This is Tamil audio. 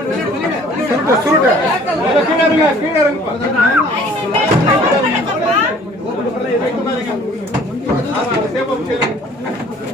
சுருட்டு சுருட்டு கீழ கீழ